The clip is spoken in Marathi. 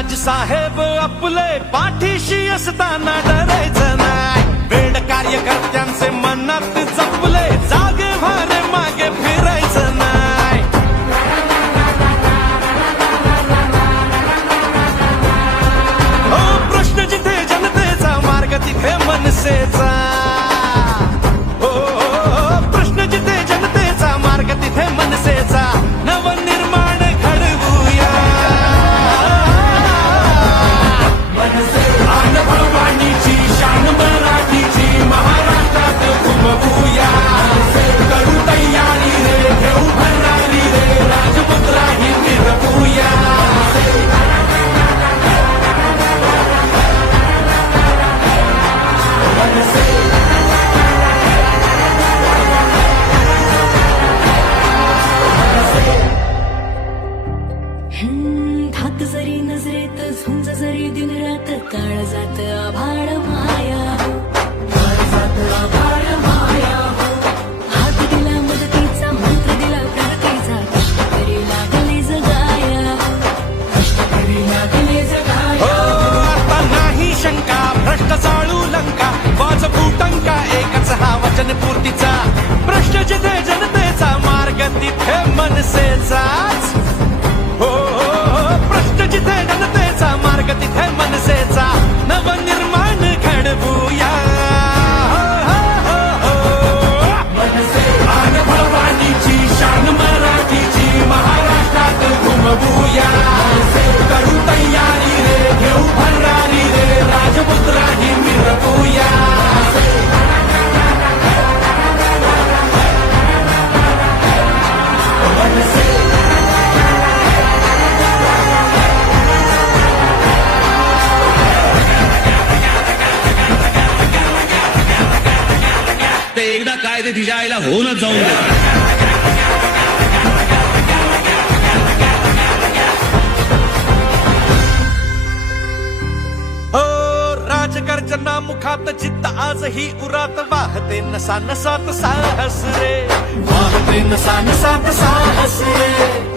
राज साहेब आपले पाठीशी असताना डरायचं नाही. वेड कार्यकर्त्यांचे मनात तळजात ते एकदा काय ते तिच्या आईला होऊनच जाऊन दे. हो, मुखात चित्त आजही उरात वाहते. नसा नसात साहस रे. वाहते नसा नसात साहस रे.